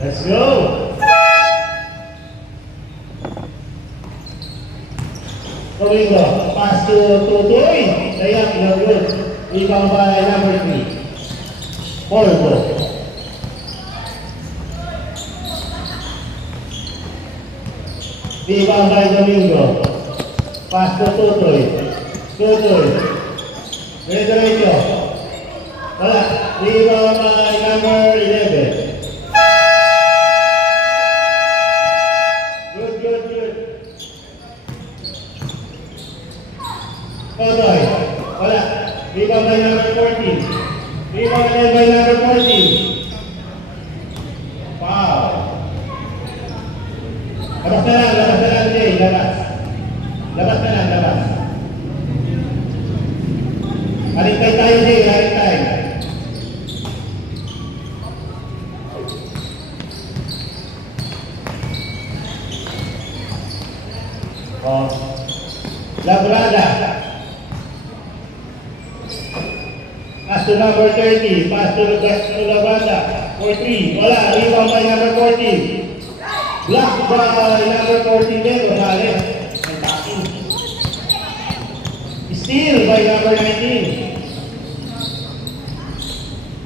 Let's go! Domingo, pass to Tutoy. Layup, no good. Rebound by number 3. Porto. Rebound by Domingo. Pass to Tutoy. Tutoy. Diretso. Wala. Rebound by number 11. Totoy, wala. Rebound by number 14. Rebound by number 14. Wow. Labas na lang, Jay. Labas. Labas na lang, labas. Harintay tayo, Jay. Harintay. Oh. Labrada. Pass to number 30. Pass to Labrada. For 3. Wala. Rebound by number 14. Block by number 14 din. Rosales. Attacking. Steal by number 19.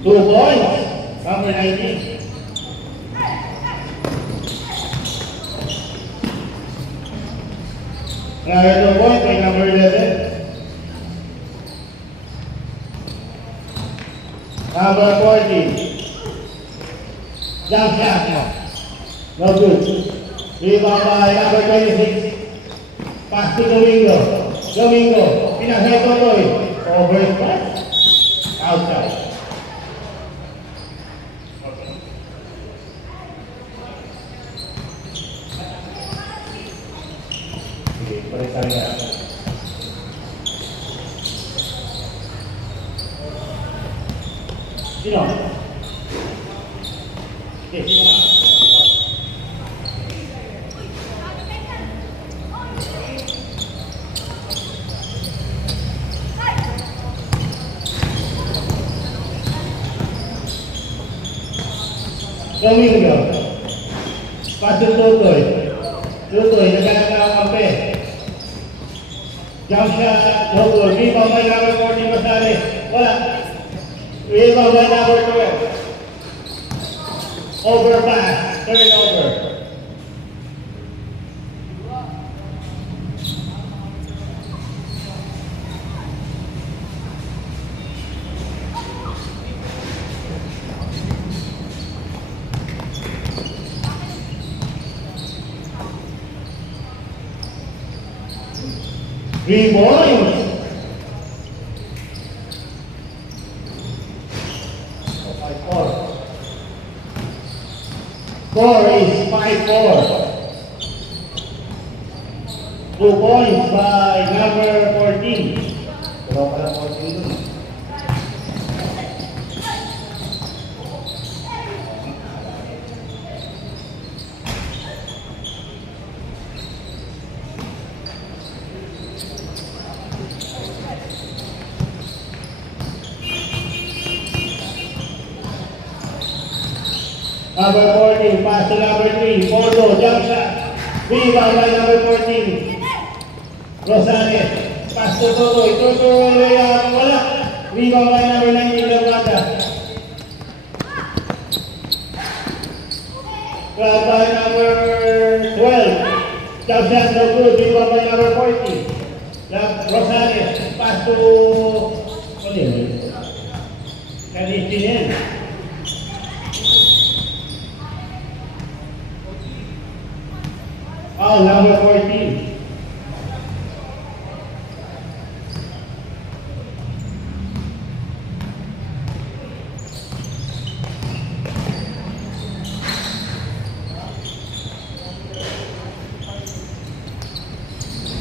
2 points. Number 19. Another 2 points by number 11. Number 14. Jump shot. No good. Rebound by number 26. Pass to Domingo. Domingo. Pinasay Totoy. Over his pass. Outside. Okay, palitan niya. Sino? Okay, sino? Domingo. Pass to Tutoy. Tutoy, naghanap na ang kampe. Jump shot, no good. Rebound by number 14, Rosales. Wala. Rebound by number 12. Overpass. Turnover. Rebound. 5-4. Score is 5-4. 2 points by number 14. Pero pala 14 dun. Number 14, pass to number 3, Porto, jump shot. Rebound by number 14. Rosales, pass to Totoy. Totoy, wala. Rebound by number 19, Labrada. Grab by number 12. Jump shot, no good. Rebound by number 40. Rosales, pass to... Ano yun? Kanitinin. Oh, number 14.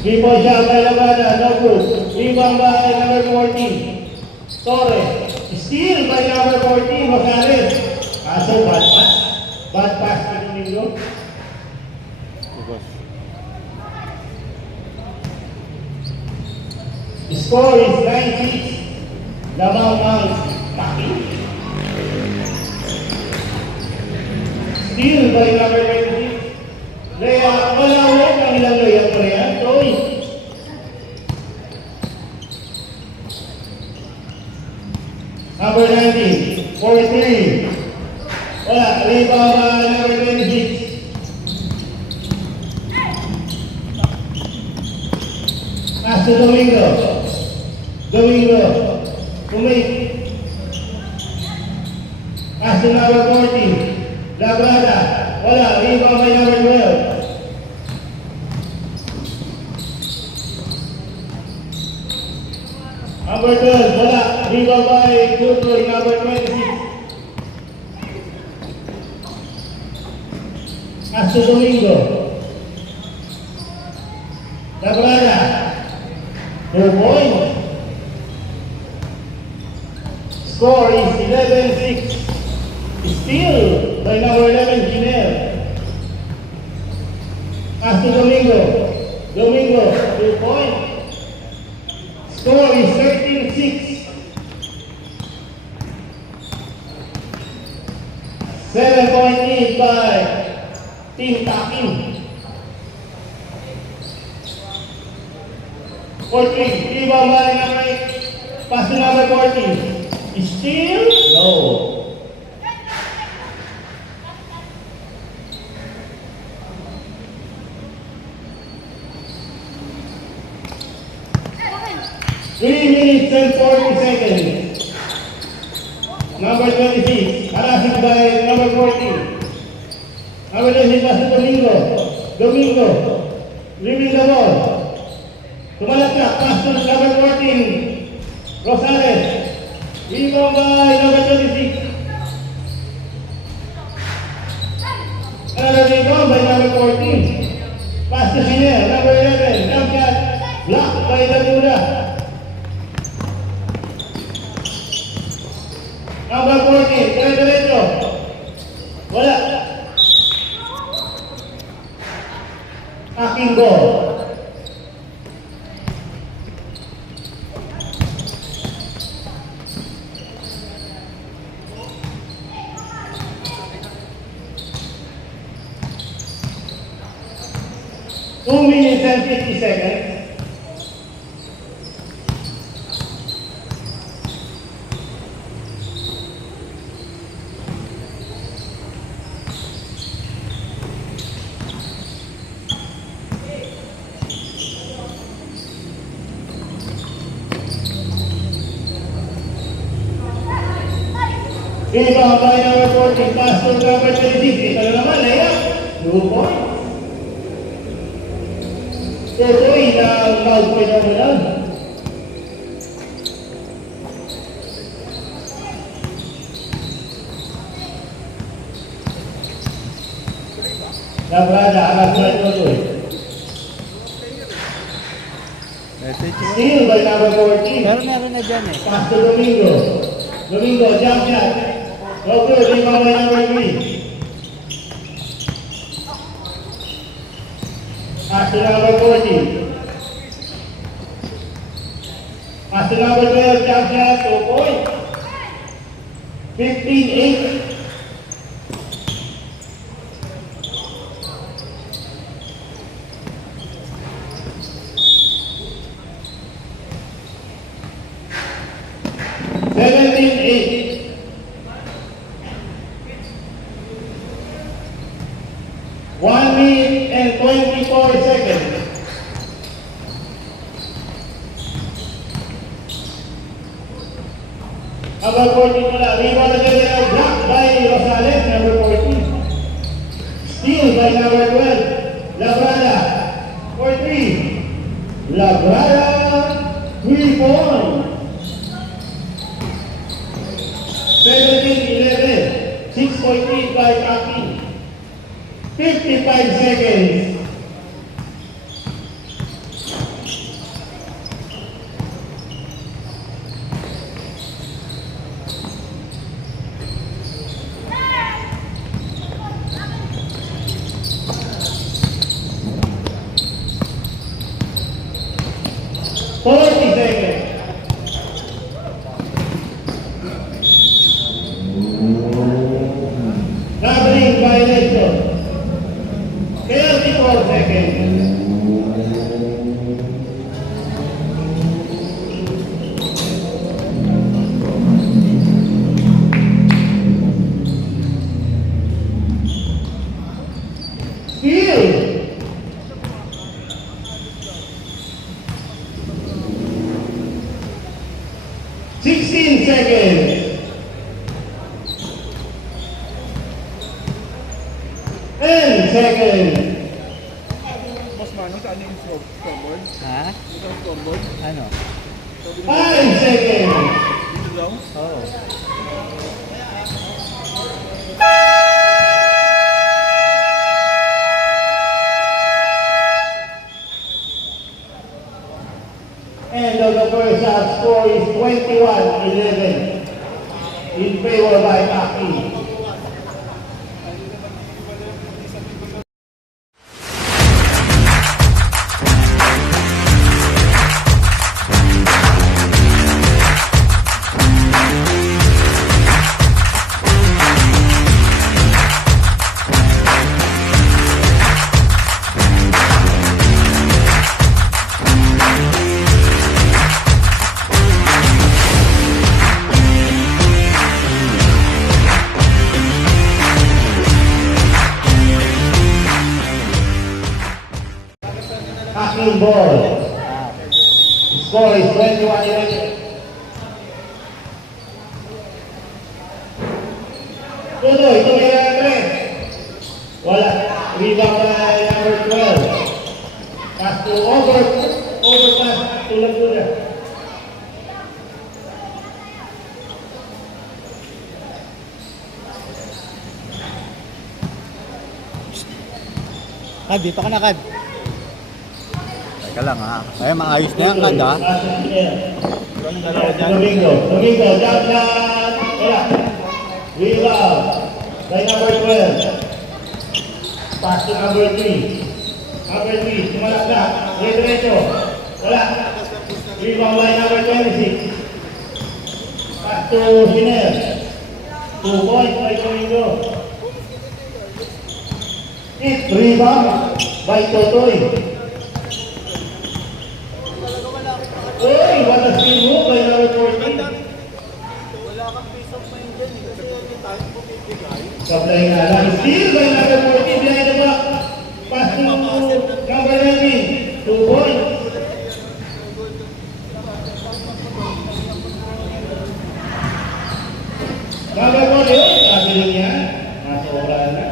Rebound shot by Labrada, no good. Rebound by number 14. Torres. Steal by number 14, Rosales. Kaso, bad pass. Bad pass to Domingo. The score is 9-6. Lamang ang Taki. Steal by number 26. Layup, malawak ang ilang layup na yan. Toy. Number 19, 43. Wala, rebound number 26. Pass to Domingo. Domingo. Kumit. Pass to number 40. Labrada. Wala, rebound by number 12. Number 12, wala. Rebound by Goodroy, number 26. Pass to Domingo. Labrada. 2 points. Score is 11-6. Still by number 11, Ginel. Pass to Domingo. Domingo, 2 points. Score is 13-6. 7-point lead by Team Taking. 14, rebound by number 8. Pass to number 14. Still? No. Three minutes and 40 seconds. Number 26, harassing by number 14. Number 26, pass to Domingo. Domingo, leaving the ball. Tumalakak, pass to number 14. Rosales. Rebound by number 26. Another rebound by number 14. Pass to Chanel, number 11. Jump shot, blocked by Laguna. Number 14, derecho. Wala. Aking goal. Two minutes and 50 seconds. Rebound by number 14, pass to number 26. Ito na naman, layup. 2 points. Tutoy na foul point na lang. Labrada, anak na Tutoy. Steal by number 14. Meron na dyan eh. Pass to Domingo. Domingo, jump shot. Okay, rebound by number 3. Pass to number 14. Pass to number 12, jump shot, 2 points. 15-8. One minute and 24 seconds. Number 14 wala. Rebound again. Blocked by Rosales, number 14. Steal by number 12. Labrada. For 3. Labrada. 3 points. 17-11. 6-point lead by Taki. 55 seconds. Traveling violation. 34 seconds. Steal. 16 seconds. 10 seconds. Mas manong saan yung scoreboard? Ha? Ito ang scoreboard? Ano? 5 seconds. Dito daw? Oo. And the first half score is 21-11 in favor by Paki. Paki ball. Score is 21-11. Tuloy, tuloy na Andre. Wala. Rebound by number 12. Pass to overpass to Laguna. Kad, dito ka na, Kad. Teka lang, ha? Ay, maayos na yan, Kad, ha? Domingo, jump shot. Wala. Rebound by number 12. Pass to number 3. Number 3, tumalak na. Diretso. Wala. Rebound by number 26. Pass to Sinel. 2 points by Domingo. It rebound by Totoy. Oy, what a steal move by number 14. Wala kang piece of mind dyan eh. Kasi yung tayo po bibigay. Supply nga lang. Steal by number 14 behind the back. Pass to number 19. 2 points. Number 14. Kabiling niya. Masobra na.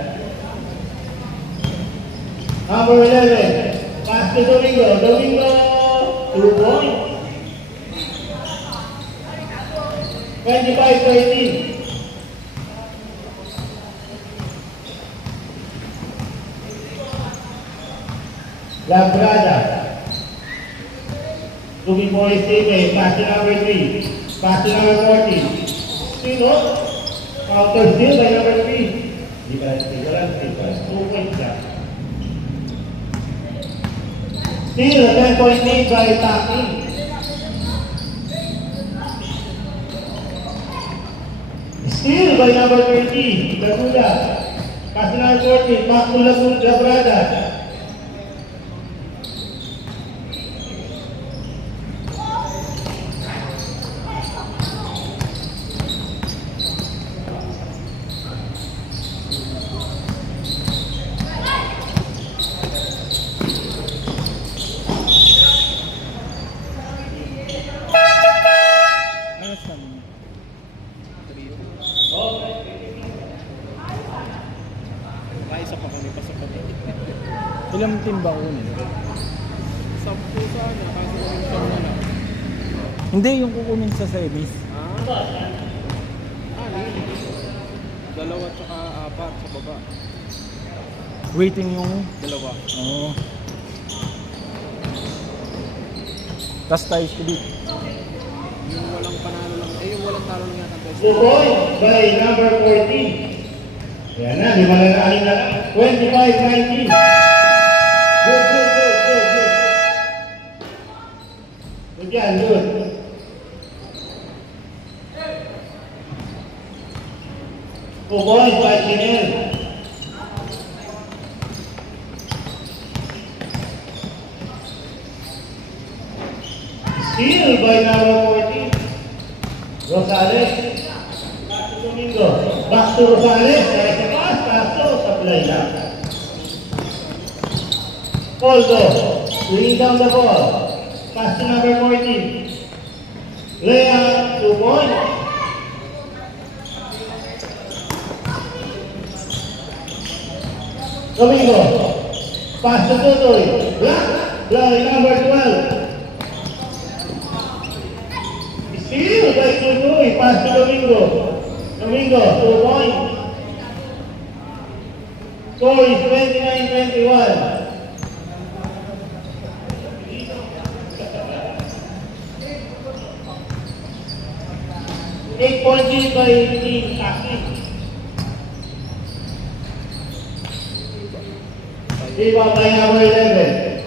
Number 11. Pass to Domingo. Domingo. 2 points. 25-13. Labrada. Looking for his teammate. Pass to number 3. Pass to number 14. Sino? Counter steal by number 3. Di ka steal. Wala steal. 2 points siya. Steal. 10-point lead by Taki. Steal by number 20. Laguna. Pass to number 14. Back to Labrada. Ano sabi mo? Isa pa kami pa sa pamilya. Ilang team ba kunin? 10 sana, kasi kami siya na lang. Hindi, yung kukunin sa semis. Dalawa tsaka 4 sa baba. Waiting yung... Dalawa. Oo. Tas tayo ulit. Yung walang panalo lang, yung walang talo lang yata. 2 points by number 14. Yan na, di malalaanin na lang. 25-19. Good. Good yan, good. Two points by Chinel. Rosales. Back to Domingo. Back to Rosales. Dahil sa pass. Paso. Supply lang. Poldo. Bringing down the ball. Pass to number 14. Lea. 2 points. Domingo. Pass to Tutoy. Black. Black number 12. Steal by Tutoy. Pass to Domingo. Domingo. 2 points. Score is 29-21. 8-point lead by Team Taki. Rebound by number 11.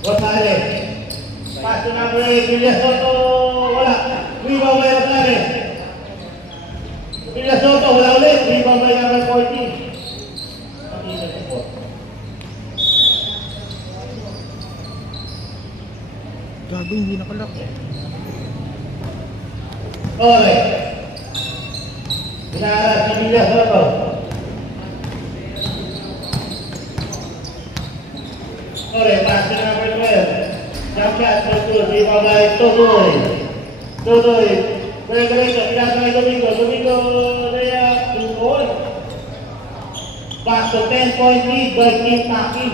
Rosales. Pass to number 8. Villa Soto. Wala. Rebound by Rosales. Villa Soto. Wala ulit. Rebound by number 14. Gago, hindi nakalak. Ore. Inaarap si Villa Soto. Ore, pass to number 12. Jump shot for 2. Rebound by Tutoy. Tutoy. Diretso. Pinasa kay Domingo. Domingo. Lea. 2 points. Back to 10-point lead by Team Taki.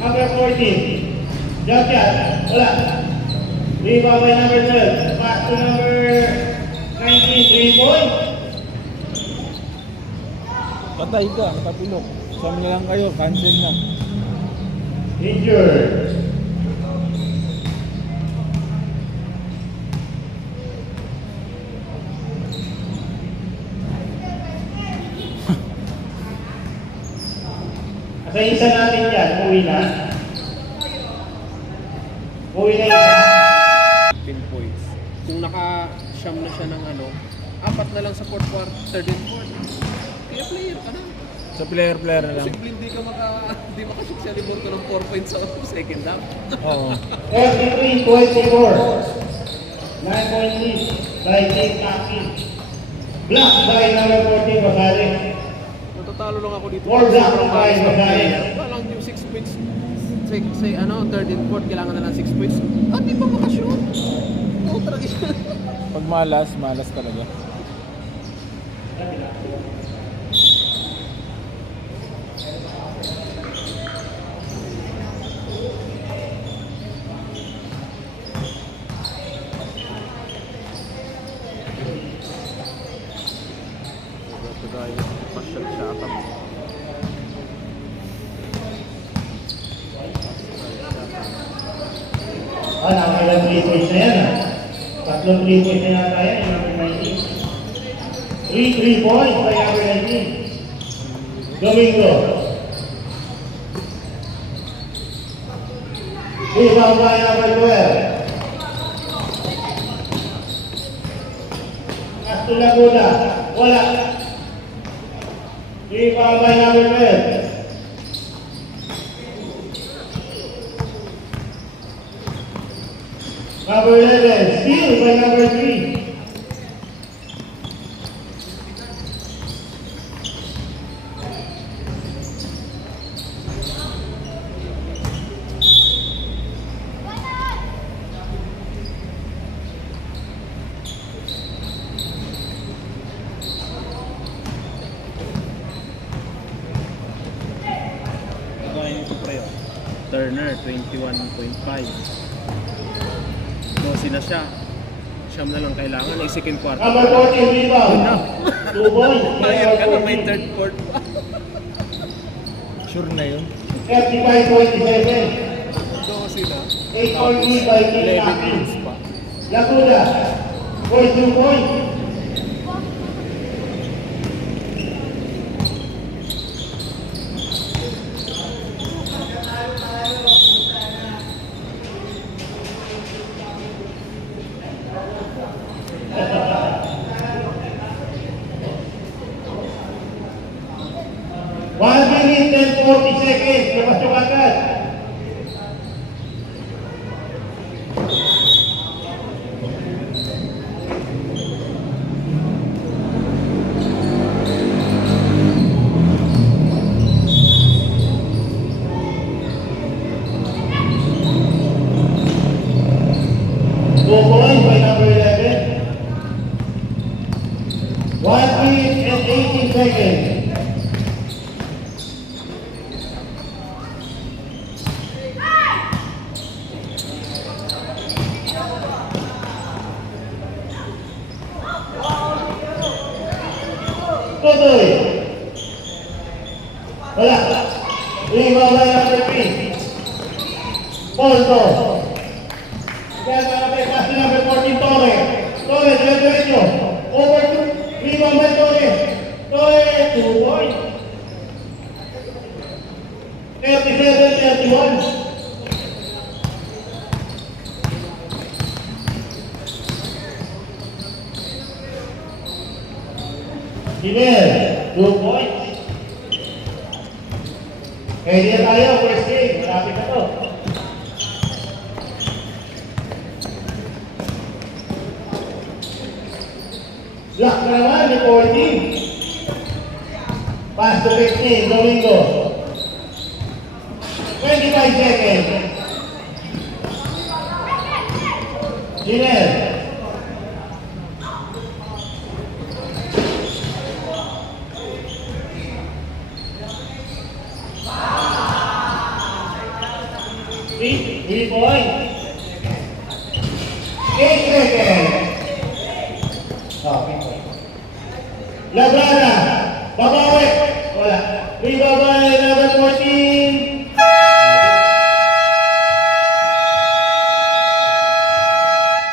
Number 14. Jump shot. Wala. Rebound by number 12. Pass to number 19. 3 points. Patay ka, katulog. Saan na lang kayo, cancel na. Injured. Sa isa natin yan, uwi na. Uwi na isa. 10 points. Kung naka-sham na siya ng ano, 4 na lang sa fourth quarter, third and fourth. Kaya player ka na. Sa player na lang. Posible hindi makashoot siya ni Borto ng 4 points sa second half. Oo. 33-24. 9-point lead by Team Taki. Block by number 14, Rosales. Natatalo lang ako dito. More block Sobrang by bias ng Rosales. player. Parang yung 6 points, say third and fourth, kailangan na ng 6 points. At di pa makashoot. Oo, talaga siya. Pag malas talaga. Pa-shot siya atang. Nakakailang 3 points na yan. Tatlong 3 points na yata yan, yung number 19. 3 points by number 19. Domingo. Rebound by number 12. Castro Laguna. Wala. Rebound by number 12. Number 11, steal by number 3. Turner, 21.5. 12 na siya. Siyam na lang kailangan. Ay, second quarter. Number 14, rebound. 2 points. Player ka na, may third court pa. Sure na yun. 35-27. 12 na. 8-point lead by Team 11 Taki. points pa. Laguna, first 2 points. 40 seconds. Labas yung agad. Two points by number 11. 1 minute and 18 seconds. Tutoy. Wala. Rebound by number 3. Polto. Kaya nakapay pass na number 14, Torre. Torre, dire-diretso. Over to rebound by Torre. Torre, 2 points. 37-31. Ginel, 2 points. Kaya di na tayo, first game. Malapit na to. Block na naman ni 14. Pass to 15, Domingo. 25 seconds. Ginel. Three points. 8 seconds. Okay. Labrada, babawi.